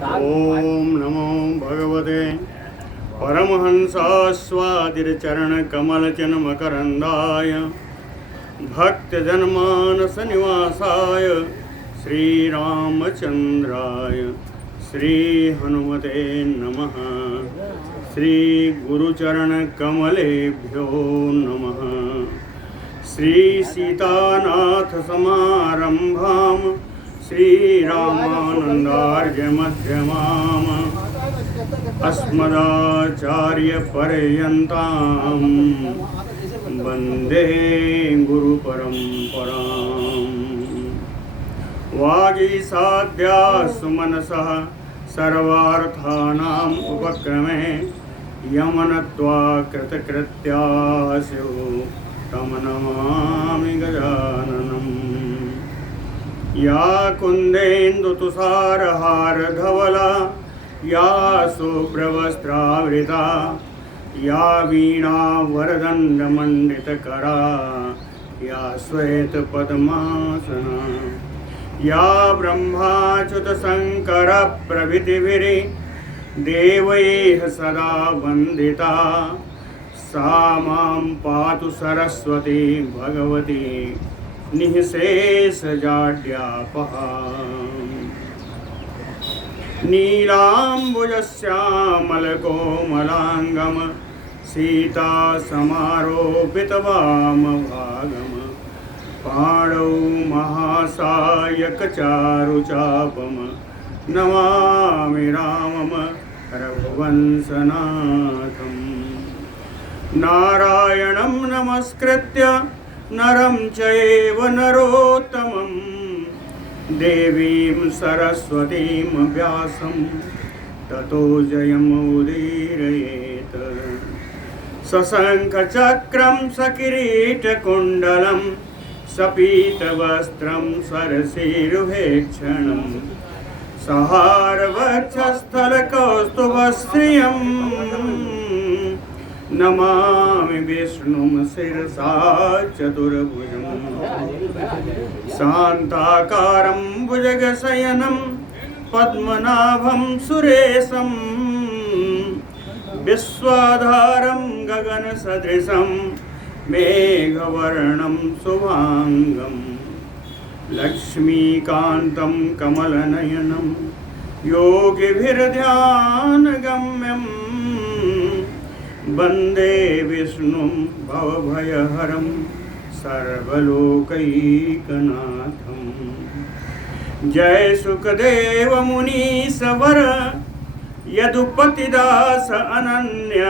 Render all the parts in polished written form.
ओम नमो भगवते परमहंसास्वादिरचरणकमलचिन्मकरन्दाय भक्तजनमानसनिवासाय श्रीरामचन्द्राय श्रीहनुमते नमः। श्रीगुरुचरणकमलेभ्यो नमः। श्रीसीतानाथसमारम्भां श्रीरामानन्दार्यमध्यमाम् अस्मदाचार्यपर्यन्तां वन्दे गुरुपरम्पराम्। वागीसाद्या सुमनसः सर्वार्थानाम् उपक्रमे यमनत्वा कृतकृत्याः स्युः तं नमामि गजाननम्। या कुन्देन्दुतुषारहारधवला या शुभ्रवस्त्रावृता या वीणावरदण्डमण्डितकरा या श्वेतपद्मासना या ब्रह्माच्युतशङ्करप्रभृतिभिर्देवैः सदा वन्दिता सा मां पातु सरस्वती भगवती निःशेषजाड्यापहा। नीलाम्बुजश्यामलकोमलाङ्गं सीतासमारोपितवामभागं पाणौ महासायकचारुचापं नमामि रामं रघुवंशनाथम्। नारायणं नमस्कृत्य नरं चैव नरोत्तमं देवीं सरस्वतीं व्यासं ततो जयमुदीरयेत्। सशङ्खचक्रं सकिरीटकुण्डलं सपीतवस्त्रं सरसीरुहेक्षणं सहारवक्षस्थलकौस्तुभश्रियम् नमामि विष्णुं शिरसा चतुर्भुजं शान्ताकारं भुजगशयनं पद्मनाभं सुरेशं विश्वाधारं गगनसदृशं मेघवर्णं शुभाङ्गं लक्ष्मीकान्तं कमलनयनं योगिभिर्ध्यानगम्यं वन्दे विष्णुं भवभयहरं सर्वलोकैकनाथं। जय सुखदेव मुनीश्वर यदुपतिदास अनन्य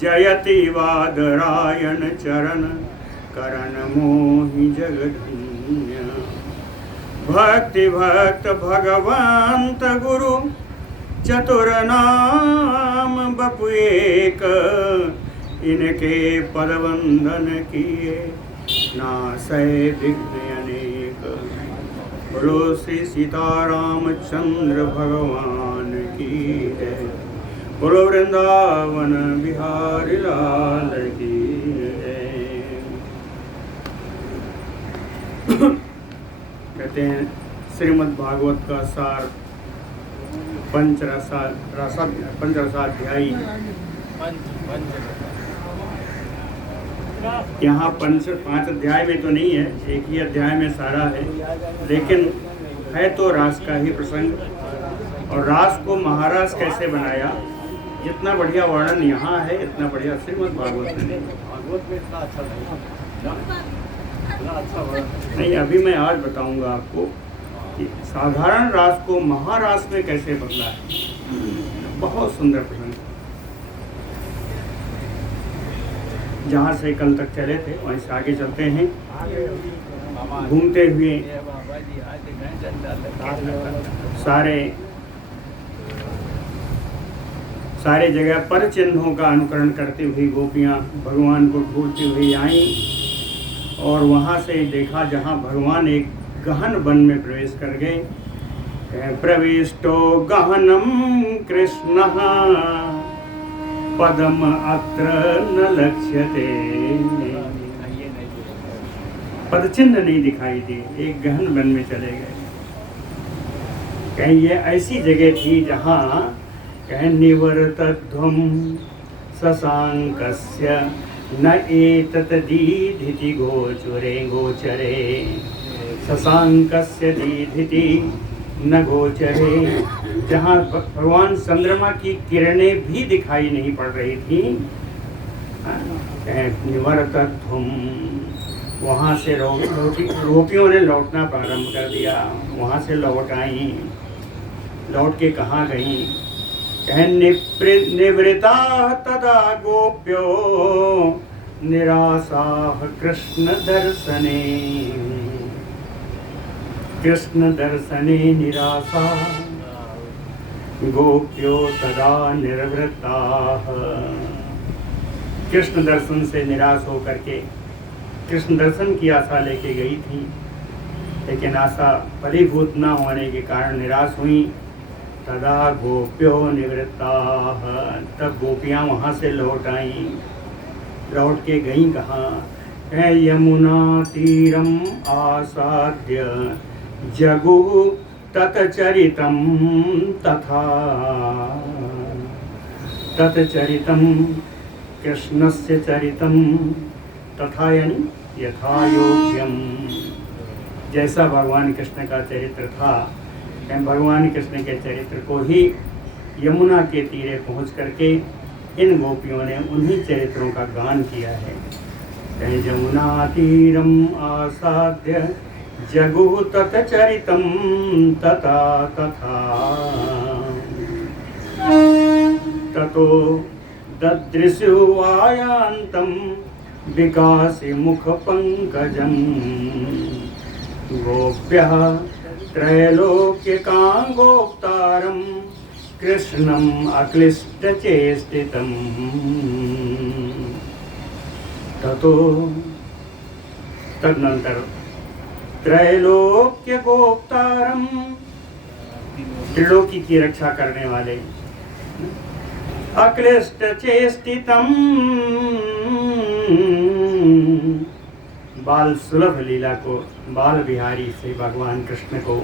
जयति वादरायण चरण करण मोहि जगधन्य। भक्ति भक्त भगवंत गुरु चतुरनाम बपु एक इनके पदवंदन किए नासै विघ्न अनेक। बोलो श्री सीतारामचंद्र भगवान की जय। बोलो वृंदावन बिहारी लाल की जय। कहते हैं श्रीमद् भागवत का सार पंचरसाध्यायी। यहाँ पांच अध्याय में तो नहीं है, एक ही अध्याय में सारा है, लेकिन है तो रास का ही प्रसंग। और रास को महारास कैसे बनाया, जितना बढ़िया वर्णन यहाँ है इतना बढ़िया श्रीमद् भागवत में नहीं। अभी मैं आज बताऊंगा आपको कि साधारण रास को महारास में कैसे बदला है। बहुत सुंदर प्रसंग। जहाँ से कल तक चले थे वहीं से आगे चलते हैं, घूमते हुए सारे जगह पर चिन्हों का अनुकरण करते हुए गोपियाँ भगवान को ढूंढती हुई आईं। और वहाँ से देखा जहाँ भगवान एक गहन वन में प्रवेश कर गए। प्रविष्टो गहनम कृष्ण पदम अत्र न लक्ष्यते। पद चिन्ह नहीं दिखाई दिए, एक गहन वन में चले गए। कहीं ये ऐसी जगह थी जहाँ कहीं निवर्तध्वम शशांकस्य न एतद्दीधिति गोचरे शशांकस्य दीधिति न गोचरे, जहाँ भगवान चंद्रमा की किरणें भी दिखाई नहीं पड़ रही थी। निवर्तध्वम, वहाँ से गोपियों ने लौटना प्रारंभ कर दिया, वहाँ से लौट आई। लौट के कहाँ गई? निवृता तदा गोप्यो निरासाः कृष्ण दर्शने, कृष्ण दर्शने निरासा गोप्यो तदा निवृताः। कृष्ण दर्शन से निराश होकर के कृष्ण दर्शन की आशा लेके गई थी, लेकिन आशा फलीभूत न होने के कारण निराश हुई। तदा गोप्यो निवृत्ताः, तब गोपियाँ वहाँ से लौट आईं। लौट के गईं कहाँ? यमुना तीरम आसाद्य जगुः तत्चरितं तथा, तत्चरितं कृष्णस्य चरितं तथा, यानी यथा योग्यम, जैसा भगवान कृष्ण का चरित्र था, भगवान कृष्ण के चरित्र को ही यमुना के तीरे पहुँच करके इन गोपियों ने उन्हीं चरित्रों का गान किया है। यमुना तीरम आसाद्य जगुः तत्चरितं तथा तथा, ततो ददृशुवायान्तं विकासि मुखपङ्कजं गोप्यः त्रैलोक्यकाङ्गोक्तारं कृष्णम् अक्लिष्टचेष्टितं। ततो, तदनंतर त्रैलोक्यगोप्तारं, त्रिलोकी की रक्षा करने वाले, अक्लिष्टचेष्टितं, बाल सुलभ लीला को, बाल बिहारी से भगवान कृष्ण को,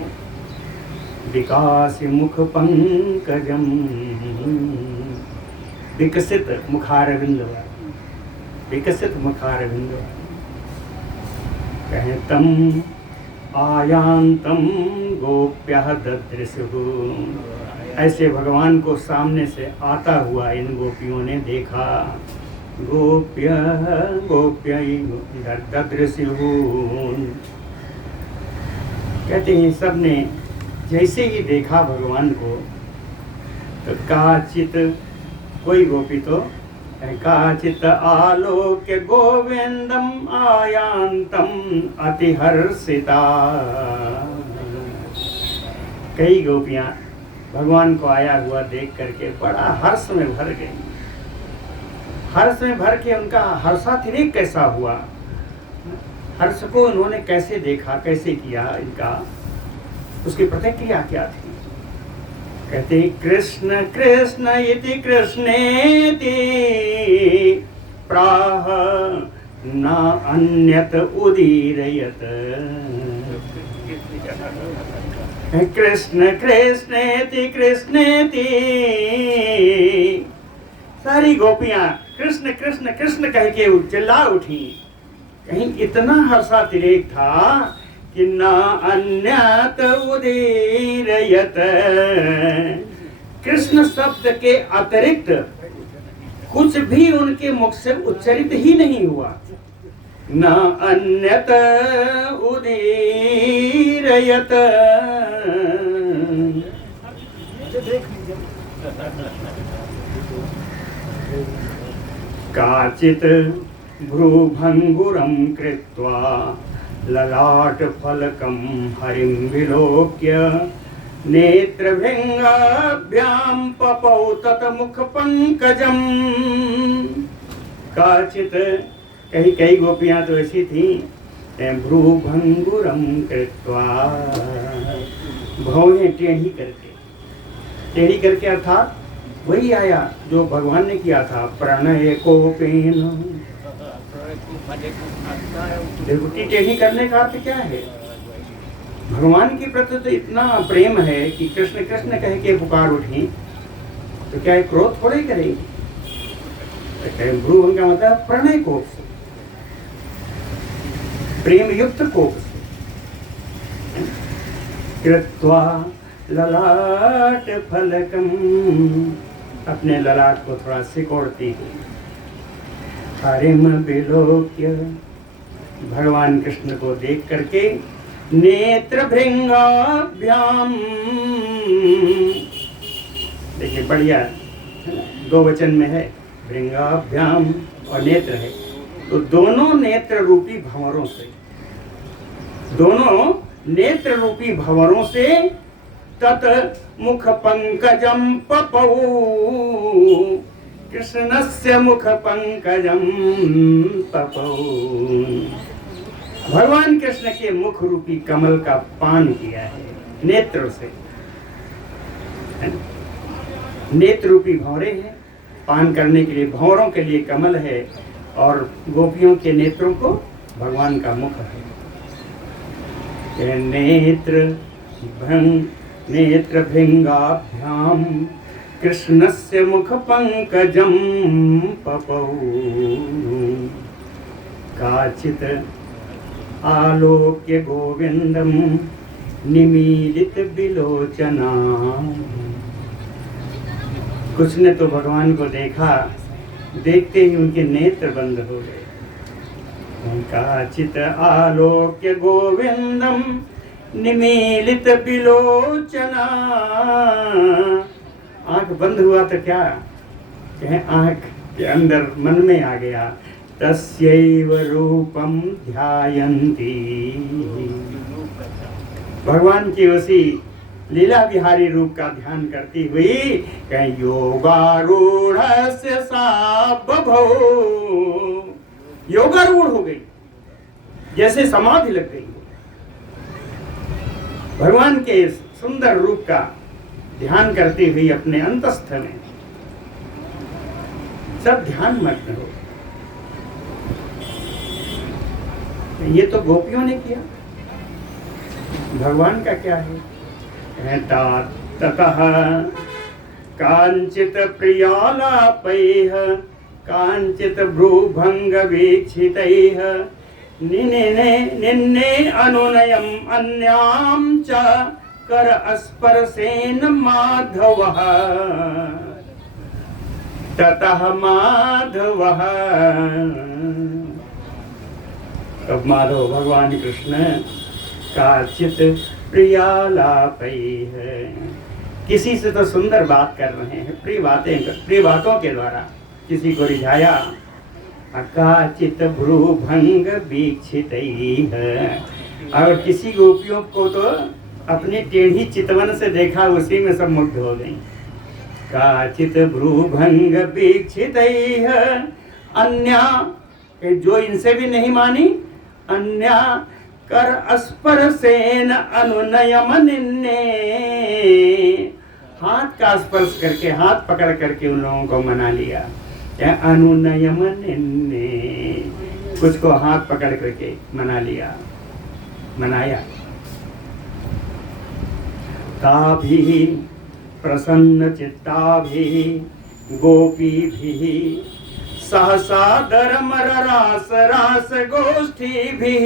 विकास मुख पंकजम, विकसित मुखारविंद, विकसित मुखारविंद, कहें तम आयांतम गोप्यः ददृशुः, ऐसे भगवान को सामने से आता हुआ इन गोपियों ने देखा। गोप्य गोप्य ददृशुः, कहते हैं सब ने जैसे ही देखा भगवान को, तो काचित, कोई गोपी तो काचित आलोक्य गोविंदम आयांतम अतिहर्षिता, कई गोपियां भगवान को आया हुआ देख करके बड़ा हर्ष में भर गई। हर्ष में भर के उनका हर्षातिरेक कैसा हुआ, हर्ष को उन्होंने कैसे देखा, कैसे किया, इनका उसकी प्रतिक्रिया क्या थी? कहते कृष्ण कृष्ण इति कृष्णेति प्राह न अन्यत उदीरयत, कृष्ण कृष्णेति कृष्णेति, सारी गोपियां कृष्ण कृष्ण कृष्ण कह के चिल्ला उठी। कहीं इतना हर्षातिरेक था कि न अन्यत उदीरयत, कृष्ण शब्द के अतिरिक्त कुछ भी उनके मुख से उच्चरित ही नहीं हुआ। न अन्यत उदीरयत, काचित भ्रूभंगुरं कृत्वा ललाट फलकं हरिं विलोक्य नेत्रभृंगाभ्यां पपौ ततमुख पंकजम। काचित, कई गोपियां तो ऐसी थी, भ्रूभंगुरं कृत्वा, भौहें टेढ़ी करके अर्थात वही आया जो भगवान ने किया था, प्रणय कोपेन। देवटी टेढ़ी करने का अर्थ क्या है? भगवान के प्रति तो इतना प्रेम है कि कृष्ण कृष्ण कह के पुकार उठी तो क्या क्रोध थोड़े करेगी। तो भ्रूभंग का मतलब प्रणय कोप से, प्रेम युक्त कोप से। कृत्वा ललाट फलकम, अपने ललाट को थोड़ा सिकोड़ती है। हरिम विलोक्य, भगवान कृष्ण को देख करके नेत्र भृंगाभ्याम, देखिए बढ़िया दो वचन में है, भृंगाभ्याम और नेत्र है, तो दोनों नेत्र रूपी भंवरों से, दोनों नेत्र रूपी भंवरों से तत मुख पंकजम पपौ, कृष्णस्य मुख पंकजम पपौ, भगवान कृष्ण के मुख रूपी कमल का पान किया है नेत्र से। नेत्र रूपी भंवरे हैं, पान करने के लिए भंवरों के लिए कमल है, और गोपियों के नेत्रों को भगवान का मुख है। नेत्र भृंगाभ्याम कृष्णस्य मुख पंकजम पपौ, काचित आलोक्य गोविंदम निमीलित विलोचना, कुछ ने तो भगवान को देखा, देखते ही उनके नेत्र बंद हो गए। काचित आलोक्य गोविंदम निमीलित विलोचना, आंख बंद हुआ तो क्या कहें, आंख के अंदर मन में आ गया, तस्यैव रूपम ध्यायन्ति, भगवान की उसी लीला विहारी रूप का ध्यान करती हुई कहीं योगारूढ़स्य सा बभौ, योगारूढ़ हो गई, जैसे समाधि लग गई। भगवान के सुंदर रूप का ध्यान करती हुई अपने अंतस्थ में सब ध्यान मग्न हो। ये तो गोपियों ने किया, भगवान का क्या है। ततः कांचित प्रियालापैः कांचित भ्रूभंग वीक्षितैः निन्ने अनुनयम् अन्यां च कर स्पर्शेन माधवः, ततः माधवः, तब माधव भगवान कृष्ण काचित प्रियालापैः, किसी से तो सुंदर बात कर रहे हैं, प्रिय बातों के द्वारा किसी को रिझाया। काचित भ्रूभंग वीक्षितैः, और किसी गोपियों को तो अपनी टेढ़ी चितवन से देखा, उसी में सब मुग्ध हो गई। काचित भ्रूभंग वीक्षितैः अन्या, जो इनसे भी नहीं मानी, अन्या कर स्पर्शेन अनुनयम निन्ने, हाथ का स्पर्श करके, हाथ पकड़ करके उन लोगों को मना लिया। क्या अनुनयम निन्ने, कुछ को हाथ पकड़ करके मना लिया, मनाया। ताभिः प्रसन्न चित्ताभिः गोपीभिः सहसादरमररास रास गोष्ठीभिः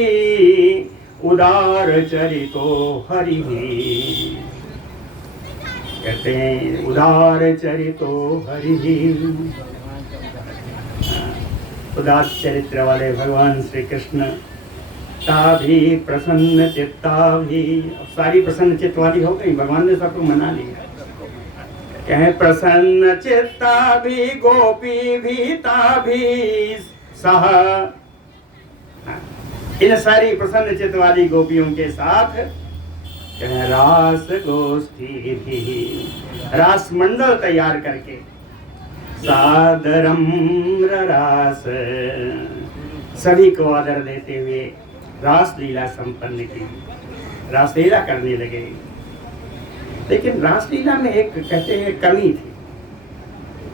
उदार चरितो हरिः, कहते हैं उदार चरितो हरिः, उदार चरित्र वाले भगवान श्री कृष्ण। ताभी प्रसन्न चित्ता भी, सारी प्रसन्न चित्त वाली हो गई, भगवान ने सबको मना लिया। कहे प्रसन्न चित्ता भी गोपी भी ताभी सह, इन सारी प्रसन्न चित्त वाली गोपियों के साथ कहे रास गोष्ठी भी, रास मंडल तैयार करके सादरम ररास, सभी को आदर देते हुए रास लीला संपन्न की, रास लीला करने लगे। लेकिन रास लीला में एक कहते हैं कमी थी।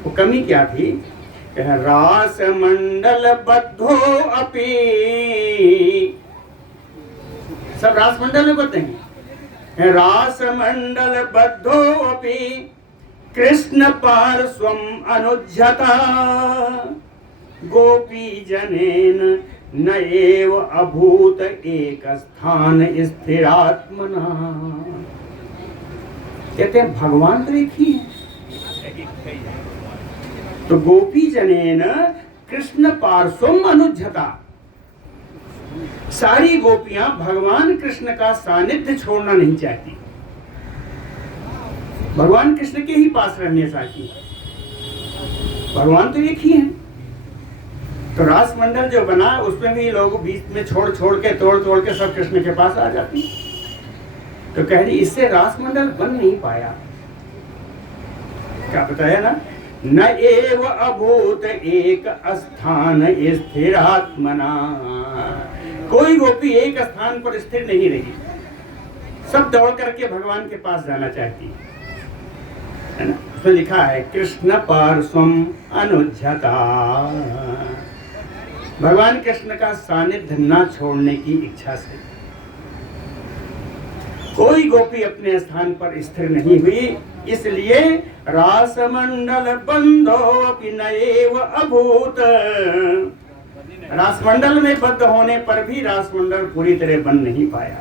वो कमी क्या थी? रास मंडल बद्धो अपि, सब रास मंडल में बद्ध हैं, रास मंडल बद्धोऽपि कृष्ण पार्श्वम् अनुज्झता गोपी जनेन न एव अभूत एक स्थान स्थिरात्मना। कहते हैं भगवान तो एक ही है। तो गोपी जनेन कृष्ण पार्श्वम अनुज्झता, सारी गोपियां भगवान कृष्ण का सानिध्य छोड़ना नहीं चाहती, भगवान कृष्ण के ही पास रहने चाहती। भगवान तो एक ही है। तो रास मंडल जो बना उसमें भी लोग बीच में छोड़ छोड़ के तोड़ के सब कृष्ण के पास आ जाती। तो कह रही इससे रास मंडल बन नहीं पाया। क्या बताया ना, न एव अभूत एक स्थान स्थिरात्मना। कोई गोपी एक स्थान पर स्थिर नहीं रही, सब दौड़ करके भगवान के पास जाना चाहती है ना। उसमें लिखा है कृष्ण पार्श्वम अनुज्झता, भगवान कृष्ण का सानिध्य न छोड़ने की इच्छा से कोई गोपी अपने स्थान पर स्थिर नहीं हुई। इसलिए रास मंडल बंधो अपि न एव अभूत, रास मंडल में बद्ध होने पर भी रास मंडल पूरी तरह बन नहीं पाया।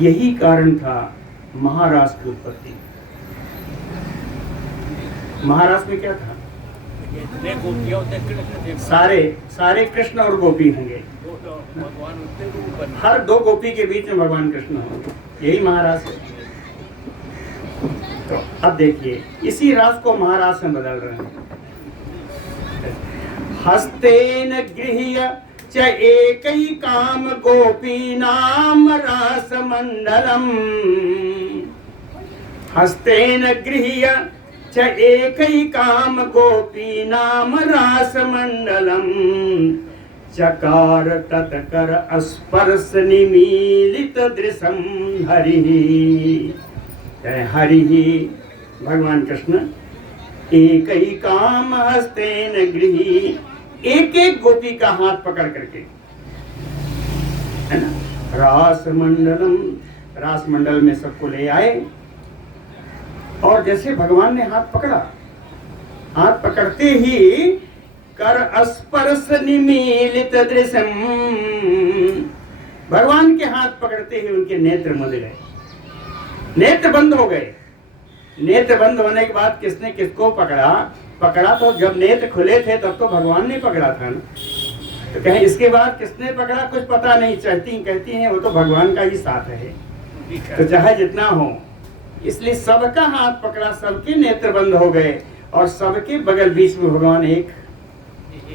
यही कारण था महारास की उत्पत्ति। महारास में क्या था, सारे कृष्ण और गोपी होंगे, हर दो गोपी के बीच में भगवान कृष्ण होंगे, यही महारास है। तो अब देखिए इसी रास को महारास में बदल रहे हैं। हस्तेन गृह्य च एकैकाम गोपीनाम रास मंडलम, हस्तेन गृह्य च एकैकाम गोपीनाम रास मंडलम चकार तत्कर स्पर्श निमीलित दृश्यम हरि। हरि भगवान कृष्ण एकैकाम हस्तेन गृही, एक एक गोपी का हाथ पकड़ करके, है ना, रास मंडलम, रास मंडल में सबको ले आए। और जैसे भगवान ने हाथ पकड़ा, हाथ पकड़ते ही कर स्पर्श निमीलित दृश्यम, भगवान के हाथ पकड़ते ही उनके नेत्र मुद गए, नेत्र बंद हो गए। नेत्र बंद होने के बाद किसने किसको पकड़ा तो जब नेत्र खुले थे तब तो भगवान ने पकड़ा था ना। तो कहें इसके बाद किसने पकड़ा कुछ पता नहीं, कहती हैं वो तो भगवान का ही साथ है, तो चाहे जितना हो। इसलिए सबका हाथ पकड़ा, सबके नेत्र बंद हो गए और सबके बगल बीच में भगवान एक,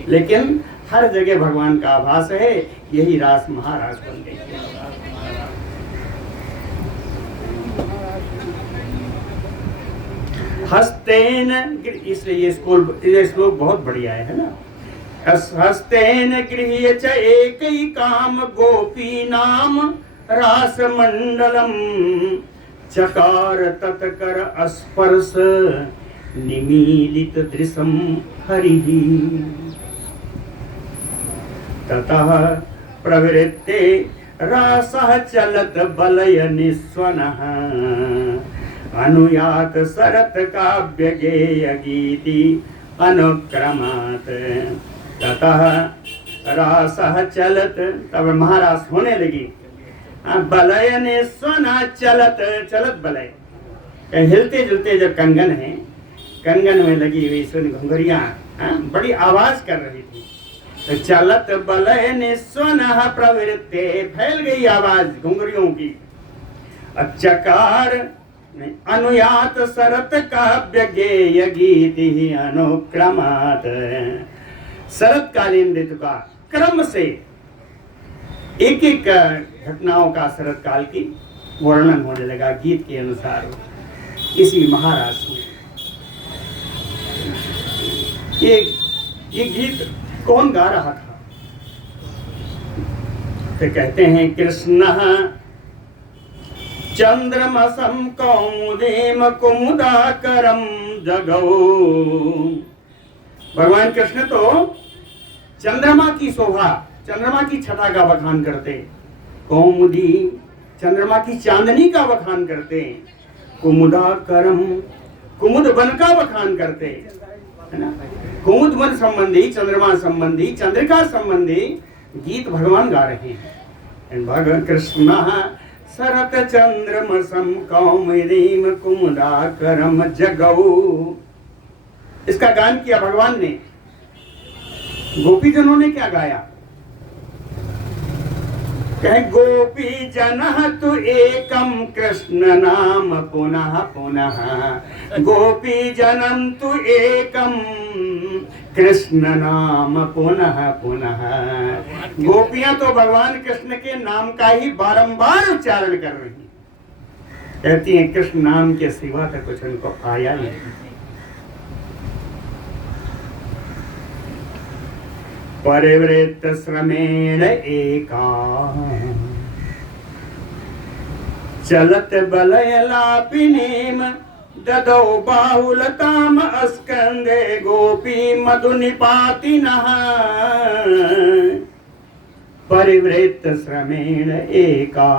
लेकिन हर जगह भगवान का आभास है। यही रास महारास बन गई। हस्तेन, इसलिए ये श्लोक बहुत बढ़िया है ना। हस्तेन गृह्य च एकैकाम गोपीनाम रास मंडलम चकार तत्कर स्पर्श निमीलित दृश्यम हरिः। ततः प्रवृत्ते रासः चलत बलय निस्वनः अनुयात शरत काव्य गेय गीति अनुक्रमात्। ततः रासः चलत, तब महारास होने लगी। बलय निस्वना चलत, चलत बलय, हिलते जुलते जब कंगन है, कंगन में लगी हुई सुन घुंघरियां बड़ी आवाज कर रही थी। तो चलत बलय निस्वनः प्रवृत्ते, फैल गई आवाज घुंघरियों की। चकार अनुयात शरत काव्य गेय गीति अनुक्रमात्, शरत कालीन ऋतु का क्रम से एक एक घटनाओं का शरत काल की वर्णन होने लगा गीत के अनुसार। इसी महारास में ये गीत कौन गा रहा था? तो कहते हैं कृष्ण चंद्रमसम कौमुदीम कुमुदाकरम जगौ। भगवान कृष्ण तो चंद्रमा की शोभा, चंद्रमा की छटा का बखान करते। कौमुदी चंद्रमा की चांदनी का बखान करते हैं, कुमुदाकरम, कुमुद वन का बखान करते हैं, है ना। कुमुद वन संबंधी, चंद्रमा संबंधी, चंद्रिका संबंधी गीत भगवान गा रहे हैं। भगवान कृष्ण शरत चंद्रमसम कौमुदीम कुमुदाकरम जगौ, इसका गान किया भगवान ने। गोपीजनों ने क्या गाया? कहे गोपी जन तु एकम कृष्ण नाम पुनः पुनः, गोपी जनम तु एकम कृष्ण नाम पुनः पुनः। गोपियां तो भगवान कृष्ण के नाम का ही बारंबार उच्चारण कर रही, कहती हैं कृष्ण नाम के सिवा तो कुछ उनको आया नहीं। परिवृत्त श्रमेण एका, चलत बलयलापिनीम ददौ बाहुलताम अस्कंदे गोपी मधुनिपातिनः। परिवृत्त श्रमेण एका,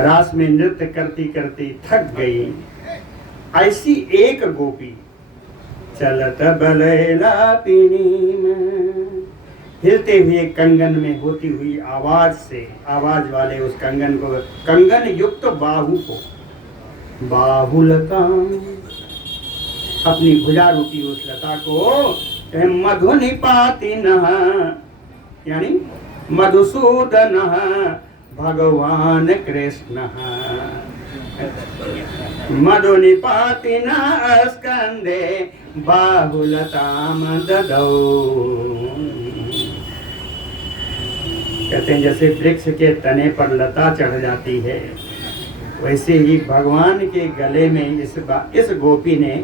रास में नृत्य करती करती थक गई ऐसी एक गोपी, चलत बलयलापिनीम, हिलते हुए कंगन में होती हुई आवाज से, आवाज वाले उस कंगन को, कंगन युक्त बाहु को, बाहुलता, अपनी भुजा रूपी उस लता को मधुनिपातिनः, यानी मधुसूदन भगवान कृष्ण, मधुनिपातिनः स्कंदे बाहुलताम ददौ। कहते हैं जैसे वृक्ष के तने पर लता चढ़ जाती है, वैसे ही भगवान के गले में इस गोपी ने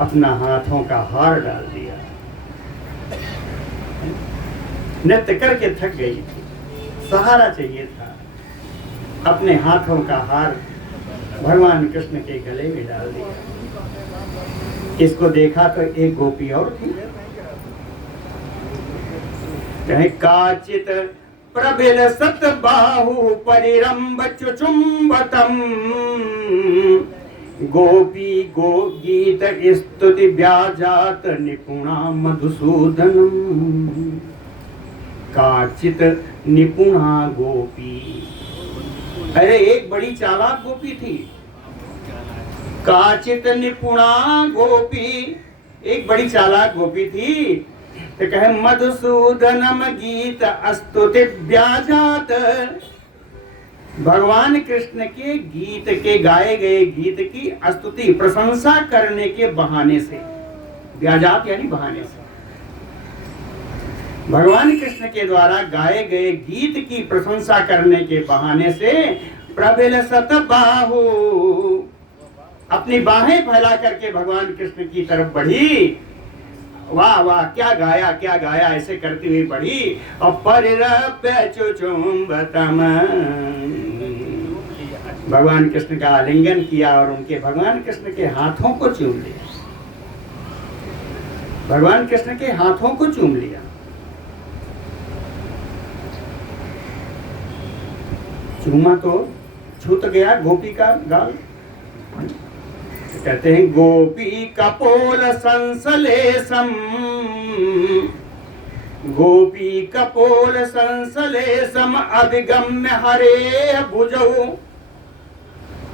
अपना हाथों का हार डाल दिया। नृत्य करके थक गई थी, सहारा चाहिए था, अपने हाथों का हार भगवान कृष्ण के गले में डाल दिया। इसको देखा तो एक गोपी और थी, कहे काचित प्रबिल सत बाहु परिरंब चुचुंबतम, गोपी गो गीत स्तुति व्याजात निपुणा मधुसूदनम। काचित निपुणा गोपी, अरे एक बड़ी चालाक गोपी थी। काचित निपुणा गोपी, एक बड़ी चालाक गोपी थी। तो कहे मधुसूदनम गीत स्तुति व्याजात, भगवान कृष्ण के गीत के गाए गए गीत की स्तुति प्रशंसा करने के बहाने से, व्याजात यानी बहाने से, भगवान कृष्ण के द्वारा गाए गए गीत की प्रशंसा करने के बहाने से प्रबल सतबाहु, अपनी बाहें फैला करके भगवान कृष्ण की तरफ बढ़ी। वाह वाह क्या गाया क्या गाया, ऐसे करती हुई बढ़ी। और परिरप्य चुचुंबतम, भगवान कृष्ण का आलिंगन किया और उनके भगवान कृष्ण के हाथों को चूम लिया, भगवान कृष्ण के हाथों को चूम लिया। चूमा तो छूट गया गोपी का गाल। कहते हैं गोपी कपोल संसलेशम, गोपी कपोल संसलेशम अभिगम्य हरे भुजौ,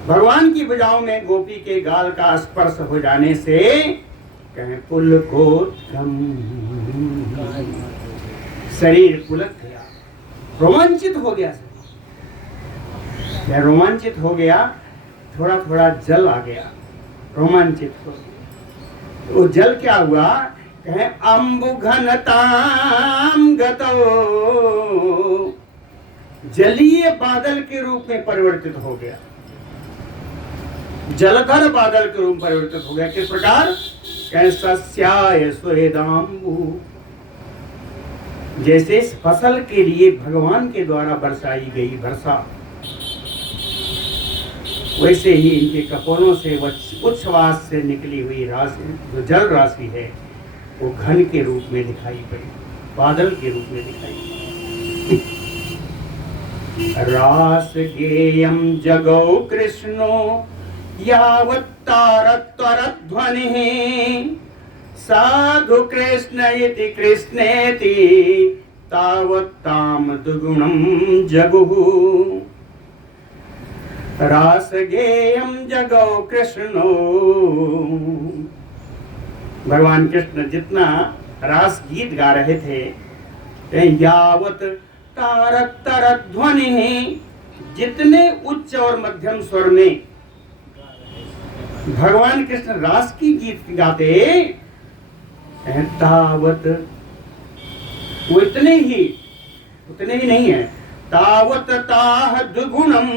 भगवान की भुजाओं में गोपी के गाल का स्पर्श हो जाने से कहें पुलकोत्कम, शरीर पुलक गया, रोमांचित हो गया। रोमांचित हो गया, थोड़ा थोड़ा जल आ गया, रोमांचित हो गया। वो जल क्या हुआ? कहे अम्बु घनताम गतो, जलीय बादल के रूप में परिवर्तित हो गया, जलधर बादल के रूप में परिवर्तित हो गया। किस प्रकार? कहे सस्याय स्वेदाम्बु, जैसे इस फसल के लिए भगवान के द्वारा बरसाई गई वर्षा, वैसे ही इनके कपोलों से उच्छ्वास से निकली हुई राशि, जो जल राशि है, वो घन के रूप में दिखाई पड़ी, बादल के रूप में दिखाई पड़ी। रास गेयं जगौ कृष्णो यावत्तारत्वरध्वनिः साधु कृष्ण इति कृष्णेति तावत्ताम दुगुणं जगुः। रास गेयं जगौ कृष्णो, भगवान कृष्ण जितना रास गीत गा रहे थे, यावत तारक तरक ध्वनि, जितने उच्च और मध्यम स्वर में भगवान कृष्ण रास की गीत गाते, तावत वो उतने ही नहीं है, तावत ताह दुगुणम,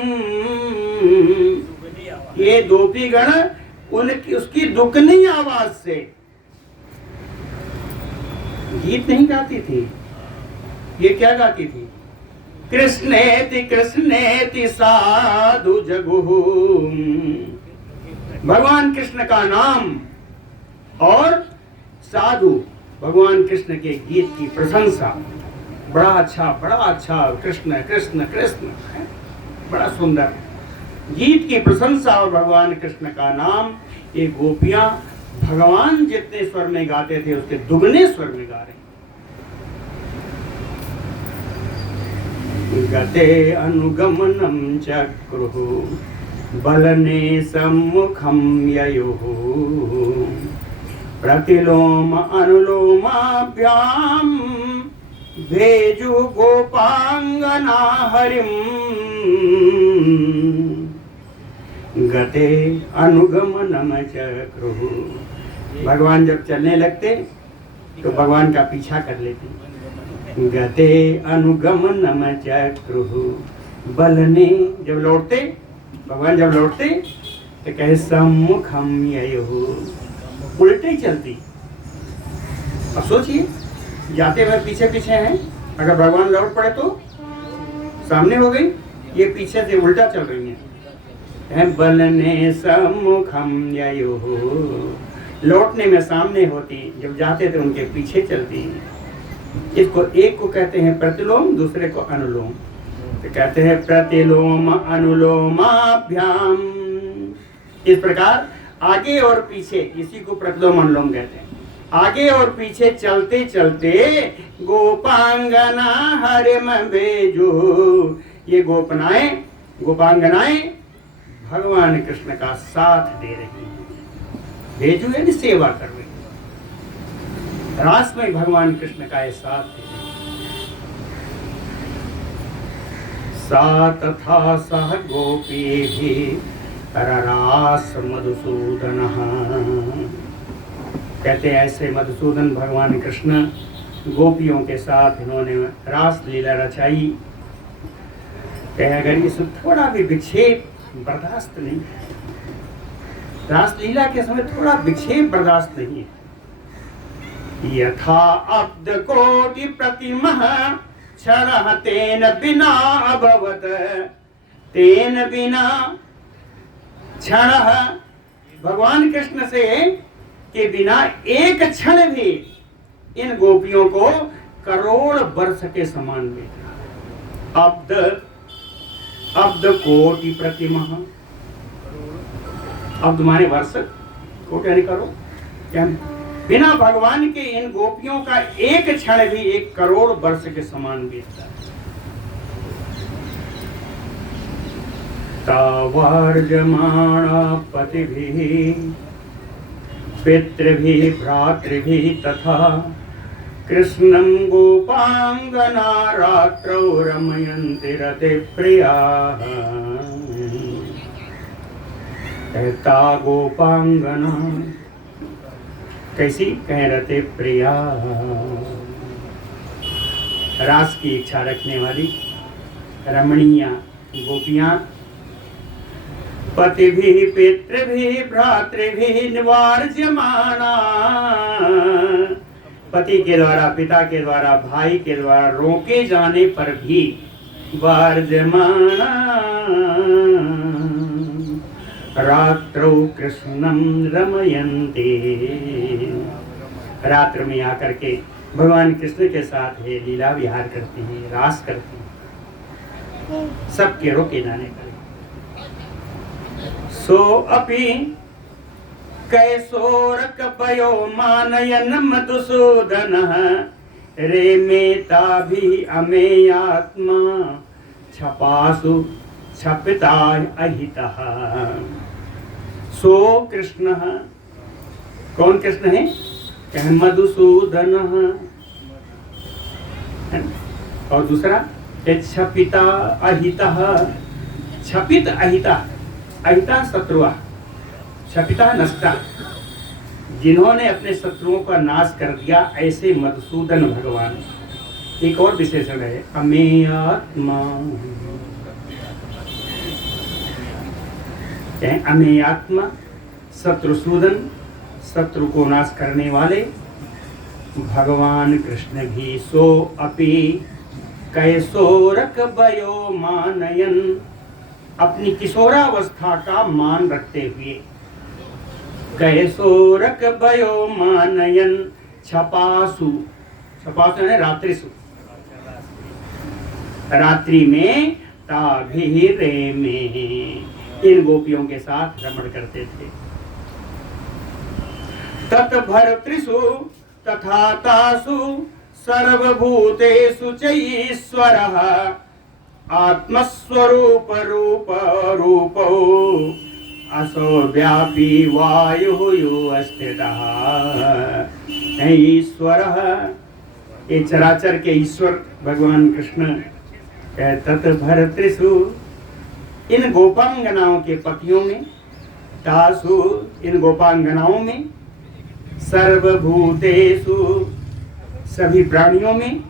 ये गोपीगण उनकी उसकी दुगनी आवाज से गीत नहीं गाती थी, ये क्या गाती थी? कृष्णेति साधु जगुः। भगवान कृष्ण का नाम और साधु भगवान कृष्ण के गीत की प्रशंसा, बड़ा अच्छा कृष्ण कृष्ण कृष्ण, बड़ा सुंदर गीत की प्रशंसा और भगवान कृष्ण का नाम, ये गोपियां भगवान जितने स्वर में गाते थे उसके दुगने स्वर में गा रहे। गते अनुगमनं चक्रुः बलने सम्मुखं ययुः प्रतिलोम अनुलोमाभ्यां भेजु गोपांगना हरिं। गते अनुगमनं चक्रुः, भगवान जब चलने लगते तो भगवान का पीछा कर लेते। गते अनुगमनम चक्रुः, बलने जब लौटते, भगवान जब लौटते तो कहे सम्मुखम ययुः, उल्टे चलती। अब सोचिए, जाते हुए पीछे पीछे हैं, अगर भगवान लौट पड़े तो सामने हो गई, ये पीछे से उल्टा चल रही है। बलने सम्मुखम ययुः, लौटने में सामने होती, जब जाते थे उनके पीछे चलती। इसको एक को कहते हैं प्रतिलोम, दूसरे को अनुलोम। तो कहते हैं प्रतिलोम अनुलोमाभ्याम। इस प्रकार आगे और पीछे, इसी को प्रतिलोम अनुलोम कहते हैं। आगे और पीछे चलते चलते गोपांगना हरिम भेजो, ये गोपांगनाएं भगवान कृष्ण का साथ दे रही हैं। भेजो यानी सेवा कर रही, रास में भगवान कृष्ण का ये साथ है। सा तथा सह गोपीभिः ररास मधुसूदनः, कहते हैं ऐसे मधुसूदन भगवान कृष्ण गोपियों के साथ इन्होंने रास लीला रचाई। कहे अगर ये सब थोड़ा भी विक्षेप बर्दाश्त नहीं, रास लीला के समय थोड़ा विक्षेप बर्दाश्त नहीं है। यथा अब्द कोटि प्रतिमः क्षणः तेन बिना अभवत्, तेन बिना क्षणः, भगवान कृष्ण से के बिना एक क्षण भी इन गोपियों को करोड़ वर्ष के समान बीता। अब्द कोटि प्रतिमः, अब्द माने वर्ष, कोटि यानी करोड़। क्या बिना भगवान के इन गोपियों का एक क्षण भी एक करोड़ वर्ष के समान बीतता है। तावर्जमाणा पतिभिः पितृभिः भ्रातृभिः तथा कृष्णं गोपांगना रात्रौ रमयन्ति रतिप्रियाः। कहता गोपांगना कैसी, कह रते प्रिया, रास की इच्छा रखने वाली रमणीया गोपियां पतिभिः पितृभिः भ्रातृभिः निवार्यमाणा, पति के द्वारा, पिता के द्वारा, भाई के द्वारा रोके जाने पर भी वार्यमाणा रात्रौ कृष्णं रमयन्ते, रात्र में आकर के भगवान कृष्ण के साथ है लीला विहार करती हैं, रास करती हैं। सबके रोके जाने का। सो अपि कैसोरक पयो मानयन मधुसूदन रे मेता भी अमेयात्मा छपासु छपिता अहितः। सो कृष्ण, कौन कृष्ण है? कह मधुसूदन, और दूसरा छपिता अहितः। छपित अहिता, अहिता शत्रुआ, छपिता नष्टा, जिन्होंने अपने शत्रुओं का नाश कर दिया, ऐसे मधुसूदन भगवान। एक और विशेषण है अमेयात्मा, अमेयात्मा शत्रुसूदन, शत्रु को नाश करने वाले भगवान कृष्ण भी। सो अपि कैसोरक वयो मानयन, अपनी किशोरावस्था का मान रखते हुए, कैसोरक वयो मानयन छपासु, छपासु है रात्रिसु, रात्रि में ताभिरे में इन गोपियों के साथ रमण करते थे। तत्भर्तृषु तथा तासु सर्वभूतेषु च ईश्वरः आत्मस्वरूप रूप रूपो असो व्यापी वायुः यो स्थितः। ईश्वरः, ये चराचर के ईश्वर भगवान कृष्ण। तत्भर्तृषु, इन गोपांगनाओं के पतियों में, तासु इन गोपांगनाओं में, सर्वभूतेषु सभी प्राणियों में,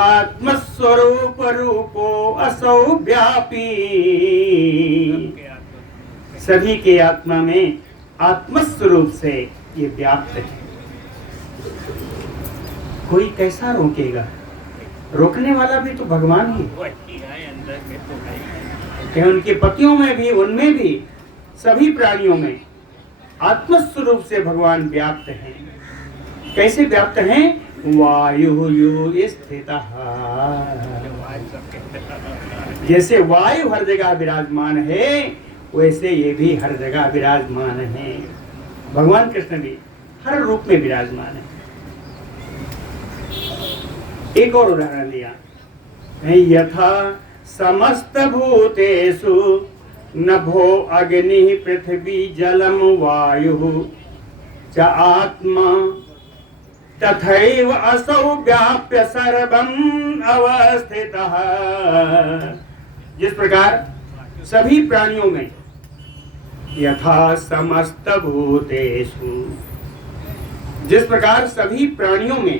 आत्मस्वरूप रूपो असौ व्यापी, सभी के आत्मा में आत्मस्वरूप से ये व्याप्त है। कोई कैसा रोकेगा? रोकने वाला भी तो भगवान ही है। उनके पतियों में भी, उनमें भी, सभी प्राणियों में आत्मस्वरूप से भगवान व्याप्त हैं। कैसे व्याप्त हैं? वायु यो स्थितः, जैसे वायु हर जगह विराजमान है, वैसे ये भी हर जगह विराजमान है। भगवान कृष्ण भी हर रूप में विराजमान है। एक और उदाहरण लिया, यथा समस्त भूतेषु नभो अग्नि पृथ्वी जलम वायु च आत्मा तथैव असौ व्याप्य सर्वम् अवस्थितः। जिस प्रकार सभी प्राणियों में, यथा समस्त भूतेषु, जिस प्रकार सभी प्राणियों में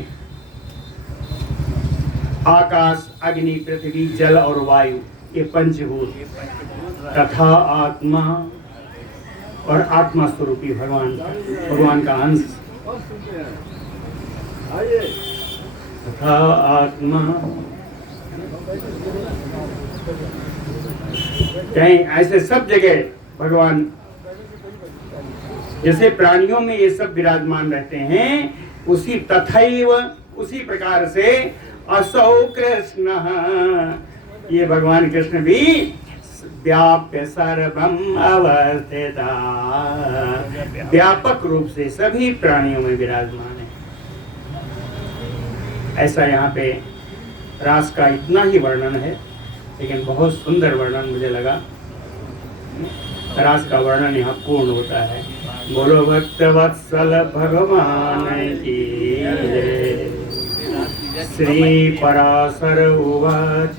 आकाश, अग्नि, पृथ्वी, जल और वायु, ये पंचभूत, तथा आत्मा, और आत्मा स्वरूपी भगवान का अंश, तथा आत्मा, कहीं ऐसे सब जगह भगवान, जैसे प्राणियों में ये सब विराजमान रहते हैं, उसी तथैव, उसी प्रकार से असौ कृष्ण, ये भगवान कृष्ण भी व्याप्य सर्वम अवस्थिता, व्यापक रूप से सभी प्राणियों में विराजमान है। ऐसा यहाँ पे रास का इतना ही वर्णन है, लेकिन बहुत सुंदर वर्णन मुझे लगा। रास का वर्णन यहाँ पूर्ण होता है। बोलो भक्त वत्सल भगवान की जय। श्री पराशर उवाच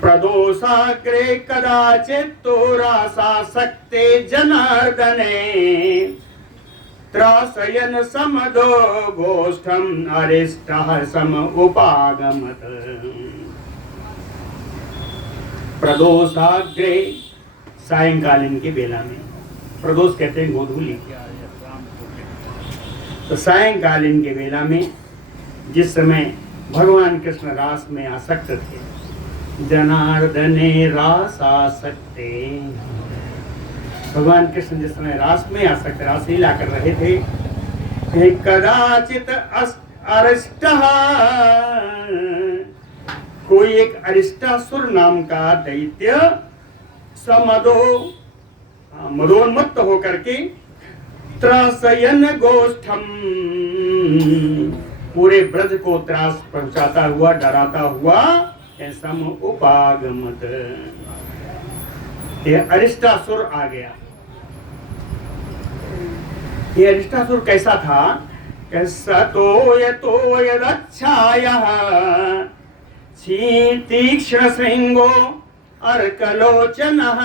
प्रदोषाग्रे कदाचित् तो रासासक्ते जनार्दने त्रासयन समदो गोष्ठम अरिष्टः सम उपागमत। प्रदोषाग्रे, सायंकालीन के बेला में, प्रदोष कहते हैं गोधूली। तो सायंकालीन के बेला में, जिस समय भगवान कृष्ण रास में आसक्त थे, जनार्दने रास आसक्ते, भगवान कृष्ण जिस समय रास में आसक्त, रास लीला कर रहे थे, कदाचित अरिष्टः, कोई एक अरिष्टासुर नाम का दैत्य मदोन्मत्त होकर के त्रासयन गोष्ठम, पूरे ब्रज को त्रास पहुंचाता हुआ, डराता हुआ सम उपागमत, ये अरिष्टासुर आ गया। ये अरिष्टासुर कैसा था? सतोय तोयदच्छायः तीक्ष्ण श्रृंगो अर्कलोचनः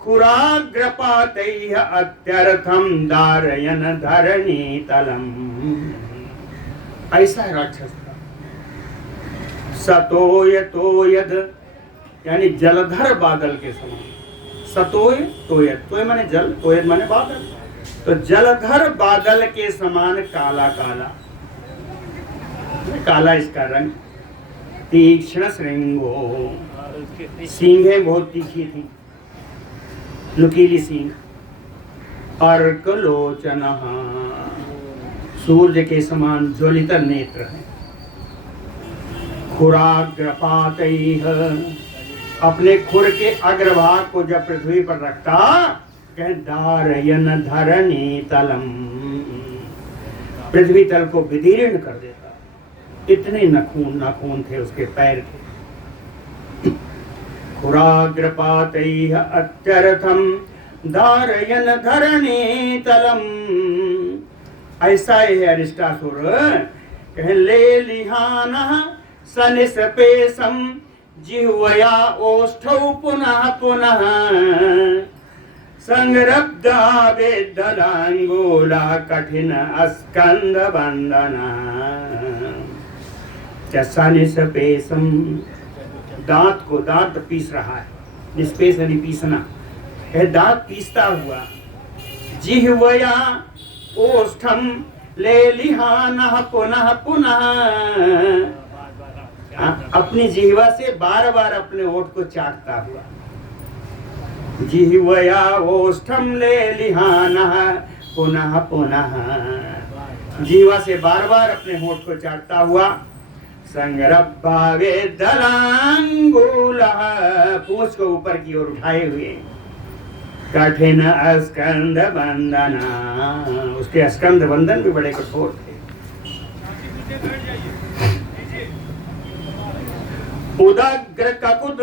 खुराग्रपातैः अत्यर्थं धारयन् धरणीतलम्। ऐसा राक्षस था। सतोय तोयद यानी जलधर बादल के समान। सतोय तोयद, तोय माने जल, तोयद माने बादल, तो जलधर बादल के समान काला काला, काला इसका रंग। तीक्ष्ण श्रृंगो, सींगें बहुत तीखी थी, नुकीली सींग। अर्कलोचनः, सूर्य के समान ज्वलित नेत्र है। खुराग्रपातैः, अपने खुर के अग्रभाग को जब पृथ्वी पर रखता, धारयन धरणी तलम, पृथ्वी तल को विदीर्ण कर देता। इतने नाखून थे उसके पैर के। खुराग्रपातैः अत्यर्थम धारयन धरणी तलम, ऐसा ही अरिष्टासुर। ले लिहानः सनिस्पेशं जिह्वया ओष्ठौ पुनः पुनः संरब्धावेदलांगूला कठिन अस्कंद बंदना। सनिस्पेशम, दांत को, दांत पीस रहा है, निस्पेश यानी पीसना है, दांत पीसता हुआ। जिह्वया ओष्ठम ले लिहानः पुनः पुनः, अपनी जिह्वा से बार बार अपने होठ को चाटता हुआ। जिह्वया ओष्ठम ले लिहानः पुनः पुनः, जिह्वा से बार बार अपने होठ को चाटता हुआ। संरब्भावे दलांगूलः, पूंछ को ऊपर की ओर उठाए हुए। कठिन अस्कंद बंदना, उसके स्कंद बंधन भी बड़े कठोर थे। उदग्र ककुद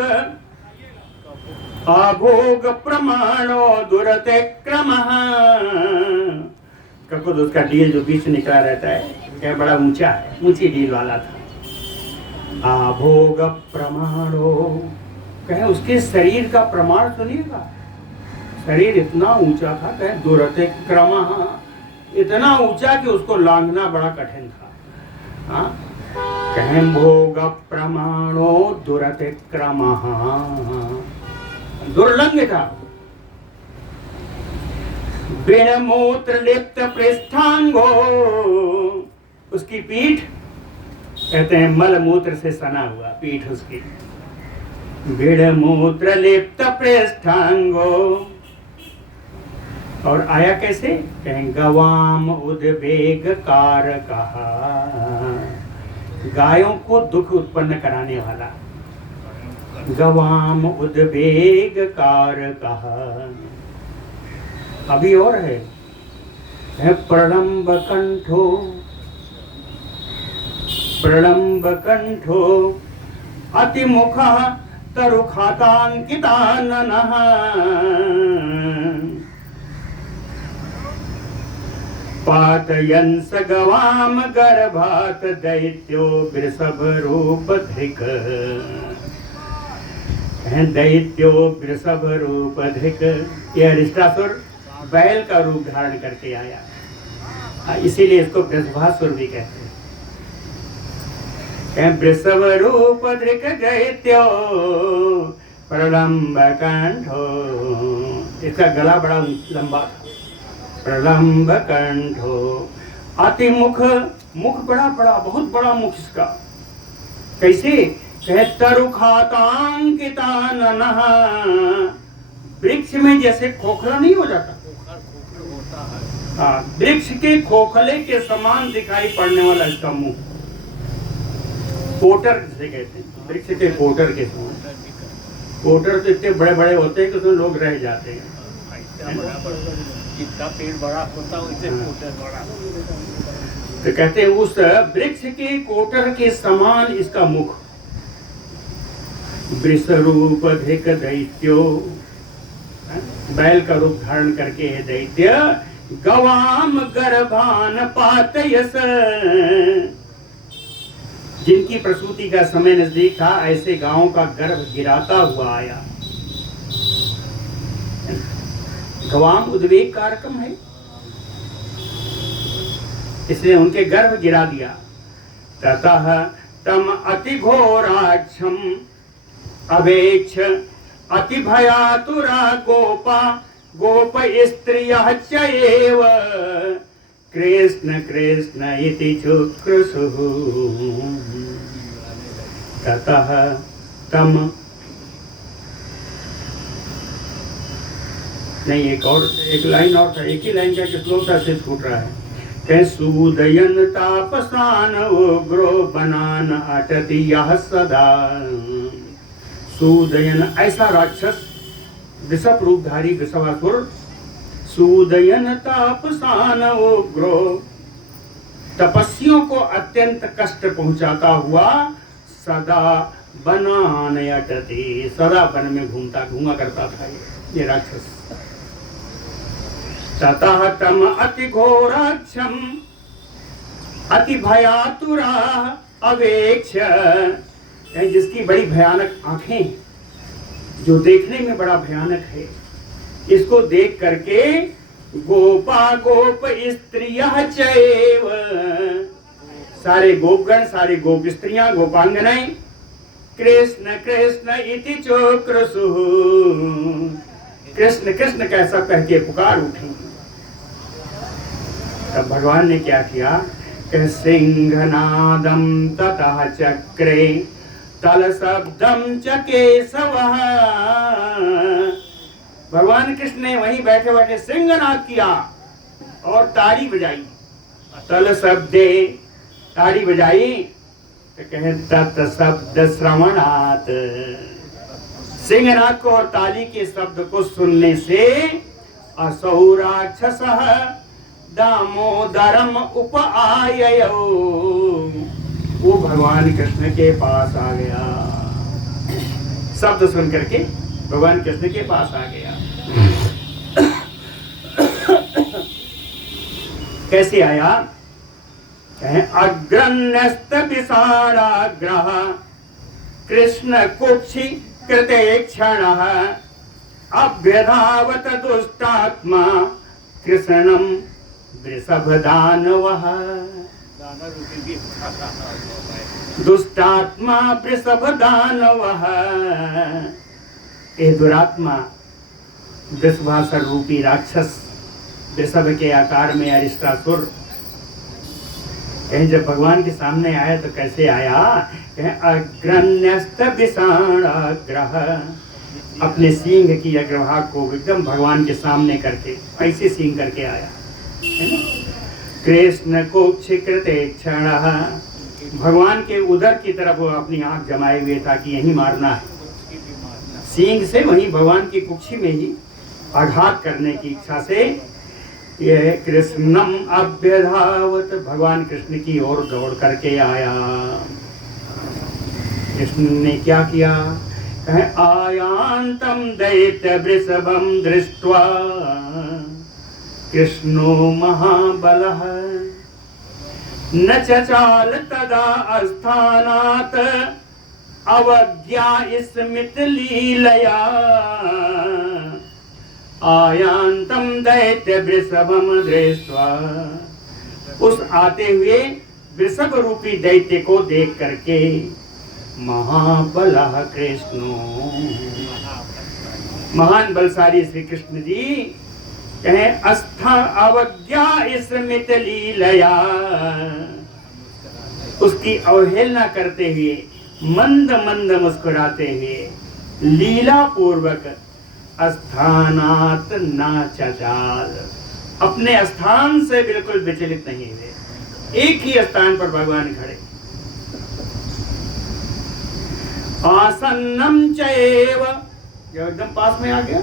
अभोग प्रमाणो दुरते क्रमः, ककुद उसका डील जो बीच निकला रहता है, क्या बड़ा ऊंचा है, ऊंची डील वाला था। अभोग प्रमाणो, कहे उसके शरीर का प्रमाण सुनिएगा, शरीर इतना ऊंचा था, कहे दुरते क्रमः, इतना ऊंचा कि उसको लांघना बड़ा कठिन था। कहे भोग प्रमाणो दुरते क्रमः, दुर्लंघ था। बिन मूत्र लिप्त पृष्ठांगो, उसकी पीठ, कहते हैं मल मूत्र से सना हुआ पीठ उसकी। बिन मूत्र लिप्त पृष्ठांगो, और आया कैसे? कहें गवाम उद्वेग कारकः, गायों को दुख उत्पन्न कराने वाला। गवाम उद्वेग कारकः, अभी और है प्रलंब कंठो, प्रलंब कंठो अतिमुख तरुखातांकिताननः, पातयन् स गवाम गर्भात दैत्यो वृषभ रूप धृक, दैत्यो वृषभ रूप धृक। यह अरिष्टासुर बैल का रूप धारण करके आया, इसीलिए इसको वृषभासुर भी कहते हैं। वृषभ रूप धृक दैत्यो प्रलंब कंठो, इसका गला बड़ा लंबा था। प्रलंब कंठो अति मुख, मुख बड़ा बड़ा, बहुत बड़ा मुख इसका। कैसे? तरुखातांकिताननः, वृक्ष में जैसे खोखला नहीं हो जाता, वृक्ष के खोखले के समान दिखाई पड़ने वाला इसका मुंह, पोटर जिसे कहते हैं। वृक्ष के कोटर के समान। कोटर तो इतने बड़े बड़े होते हैं कि उसमें लोग रह जाते हैं। जितना पेड़ बड़ा होता है उससे कोटर बड़ा। तो कहते हैं उस वृक्ष के कोटर के समान इसका मुख। वृष रूप अधिक दैत्यो, बैल का रूप धारण करके है दैत्य। गवाम गर्भान पातयस, जिनकी प्रसूति का समय नजदीक था ऐसे गांवों का गर्भ गिराता हुआ आया। गवाम उद्वेग का रकम है, इसलिए उनके गर्भ गिरा दिया। ततः तम अति घोराक्षम अवेक्ष अति भयातुरा गोपा गोप स्त्रियः चैव कृष्ण कृष्ण इति चुक्रुषुः। ततः तम, नहीं एक लाइन और था, एक ही लाइन का श्लोक था, से छूट रहा है। सूदयन तापसान उग्रो बनान अटति यह सदा। सूदयन ऐसा राक्षस, वृषभ रूपधारी वृषभासुर, सूदयन तापसान उग्रो, तपस्वियों को अत्यंत कष्ट पहुंचाता हुआ, सदा बनान अटति, सदा वन में घूमा करता था ये राक्षस। ततः तम अति घोराक्षम अति भयातुरा अवेक्ष, जिसकी बड़ी भयानक आंखें, जो देखने में बड़ा भयानक है, इसको देख करके गोपा गोप स्त्रियः चैव, सारे गोपगण, सारे गोप स्त्रियां, गोपांगनाएं, कृष्ण कृष्ण इति चोक्रसुः, कृष्ण कृष्ण कैसा कह के पुकार उठी। तब भगवान ने क्या किया, सिंहनादम ततः चक्रे तल शब्दम च केशवः। भगवान कृष्ण ने वहीं बैठे बैठे सिंहनाद किया और ताड़ी बजाई। तल शब्दे, ताड़ी बजाई तो कहे तत् शब्द श्रवणात्, सिंहनाद को और ताली के शब्द को सुनने से असौ राक्षसः दामोदरम उपआययो, वो भगवान कृष्ण के पास आ गया। शब्द सुन करके भगवान कृष्ण के पास आ गया। कैसे आया, कहें अग्रन्यस्त विशालाग्रह कृष्ण कुक्षि कृते क्षणः अभ्यधावत दुष्टात्मा कृष्णम वृषभदानवः। दुष्टात्मा वृषभदानवः, ये दुरात्मा वृषभासुर रूपी राक्षस, वृषभ के आकार में अरिष्टासुर, कहीं जब भगवान के सामने आया तो कैसे आया, अग्रन्यस्त विशालाग्रह, अपने सींग की अग्रभाग को एकदम भगवान के सामने करके ऐसे सींग करके आया, है ना। कृष्ण को क्षिकृते क्षणः, भगवान के उदर की तरफ वो अपनी आंख जमाए हुए था कि यही मारना है, सींग से वहीं भगवान की कुक्षी में ही आघात करने की इच्छा से ये कृष्णम अभ्यधावत, भगवान कृष्ण की ओर दौड़ करके आया। कृष्ण ने क्या किया, आयांतम दैत्य वृषभम दृष्ट्वा कृष्णो महाबलः न चचाल तदा अस्थानात् अवज्ञा स्मित लीलया। आयांतम दैत्य वृषभम दृष्ट्वा, उस आते हुए वृषभ रूपी दैत्य को देख करके महाबलः कृष्णो, महान बलशाली श्री कृष्ण जी कहें अस्था अवज्ञा स्मित लीलया, उसकी अवहेलना करते हुए मंद मंद मुस्कुराते हुए लीला पूर्वक स्थानात ना चचाल, अपने स्थान से बिल्कुल विचलित नहीं हुए, एक ही स्थान पर भगवान खड़े। आसन्नम चैव, जब एकदम पास में आ गया,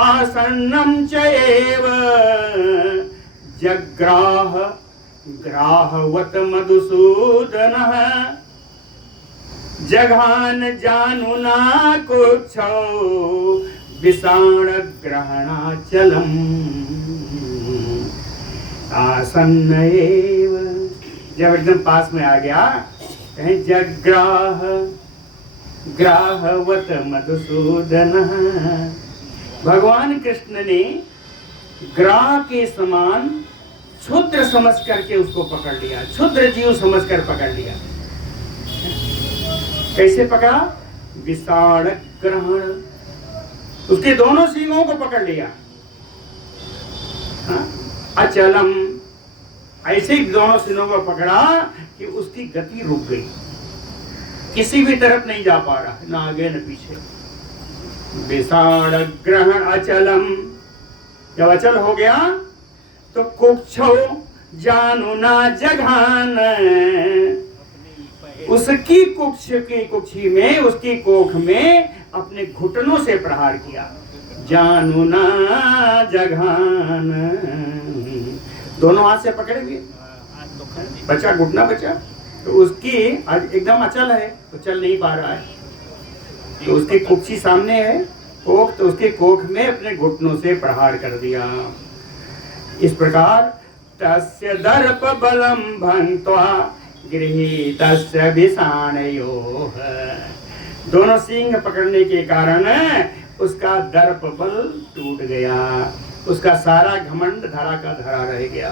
आसन्नम चैव जग्राह ग्राहवत मधुसूदनः जघान जानुना कुक्षौ विषाण ग्रहणाचलम आसन्न एव, जब एकदम पास में आ गया, कहीं जग्राह ग्राहवत मधुसूदनः, भगवान कृष्ण ने ग्राह के समान क्षुद्र समझ करके उसको पकड़ लिया, क्षुद्र जीव समझ कर पकड़ लिया। कैसे पकड़ा? विषाण ग्रहण, उसके दोनों सींगों को पकड़ लिया। अचलम, ऐसे ही दोनों सींगों को पकड़ा कि उसकी गति रुक गई, किसी भी तरफ नहीं जा पा रहा, ना आगे न पीछे। विषाण ग्रहण अचलम, जब अचल हो गया तो कुक्षौ जानुना जघान, उसकी कुक्षी में, उसकी कोख में अपने घुटनों से प्रहार किया। जानुना जघान, दोनों हाथ से पकड़े हुए, बचा घुटना बचा, तो उसकी आज एकदम अचल है, तो चल नहीं पा रहा है, तो उसकी कुक्षी सामने है कोख, तो उसके कोख में अपने घुटनों से प्रहार कर दिया। इस प्रकार तस्य दर्प बलम भंक्त्वा गृहीतस्य विषाणयोः, दोनों सींग पकड़ने के कारण उसका दर्प बल टूट गया, उसका सारा घमंड धरा का धरा रह गया।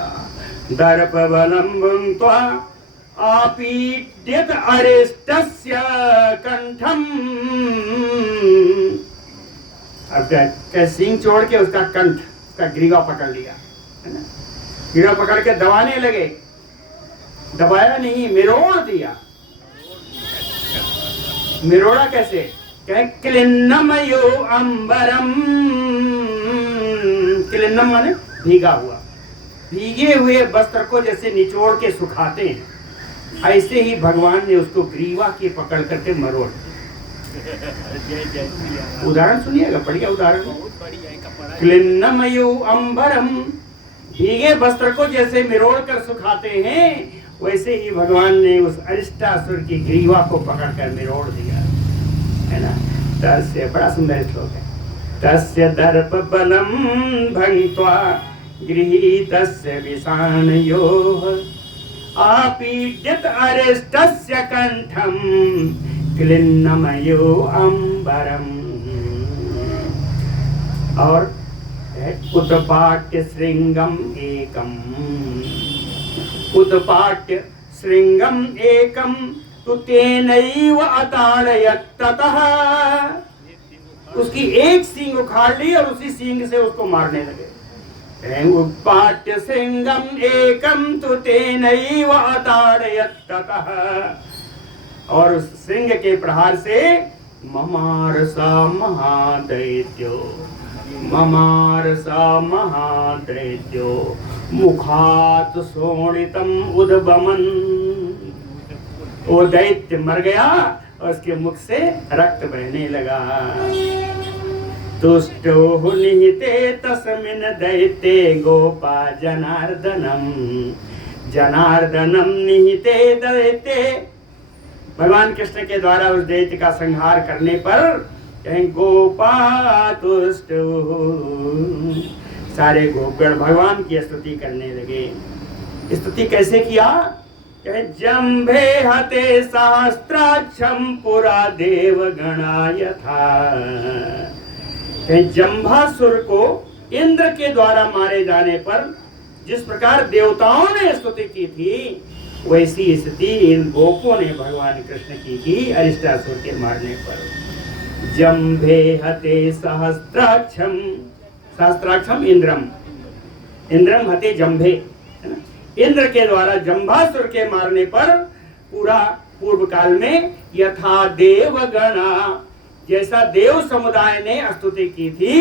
दर्प बलम भंक्त्वा आपीड्यत अरिष्टस्य कंठम, अब क्या सींग छोड़ के उसका कंठ, उसका ग्रीवा पकड़ लिया, है ना, ग्रीवा पकड़ के दबाने लगे, दबाया नहीं, मिरोड़ दिया। मिरोड़ा कैसे? कहे क्लिन्नमयो अंबरम, क्लिन्नम माने भीगा हुआ, भीगे हुए वस्त्र को जैसे निचोड़ के सुखाते हैं, ऐसे ही भगवान ने उसको ग्रीवा की पकड़ करके मरोड़। उदाहरण सुनिएगा, बढ़िया उदाहरण। क्लिन्नमयो अंबरम, भीगे वस्त्र को जैसे मिरोड़ कर सुखाते हैं, वैसे ही भगवान ने उस अरिष्टासुर की ग्रीवा को पकड़कर मिरोड़ दिया, है ना। तस्य, बड़ा सुंदर श्लोक है, तस्य दर्प बलम भंक्त्वा गृहीतस्य विषाणयोः आपीड्यत अरिष्टस्य कंठम क्लिन्नमयो अंबरम। और उत्पाट्य श्रृंगम एकम, उत्पाट्य श्रृंगम एकम तु तेनैव अताड़यत् ततः, उसकी एक सींग उखाड़ ली और उसी सींग से उसको मारने लगे। उत्पाट्य श्रृंगम एकम तु तेनैव अताड़यत् ततः, और उस सिंह के प्रहार से ममार सा महादैत्यो, ममार सा महादैत्यो मुखात शोणितम उद्भमन, वो दैत्य मर गया और उसके मुख से रक्त बहने लगा। तुष्टो निहिते तस्मिन् दैत्ये गोपा जनार्दनम, जनार्दनम निहिते दैत्ये, भगवान कृष्ण के द्वारा उस दैत्य का संहार करने पर कहीं गोपा तुष्ट, सारे गोपगण भगवान की स्तुति करने लगे। स्तुति कैसे किया? जम्भे हते सहस्त्राक्षम पुरा देवगणा यथा, जंभासुर को इंद्र के द्वारा मारे जाने पर जिस प्रकार देवताओं ने स्तुति की थी, वैसी स्तुति इन गोपों ने भगवान कृष्ण की थी अरिष्टासुर के मारने पर। जम्भे हते सहस्त्राक्षम, सहस्त्राक्षम इंद्रम, इंद्रम हते जम्भे, है ना, इंद्र के द्वारा जंभासुर के मारने पर पूरा पूर्व काल में यथा देवगणा, जैसा देव समुदाय ने स्तुति की थी,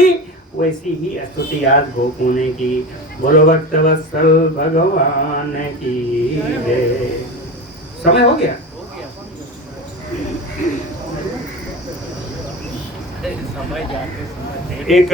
वैसी ही स्तुति आज गोपों ने की। बोलो भक्तवत्सल भगवान की जय। समय हो गया। समय जाते समय देख एक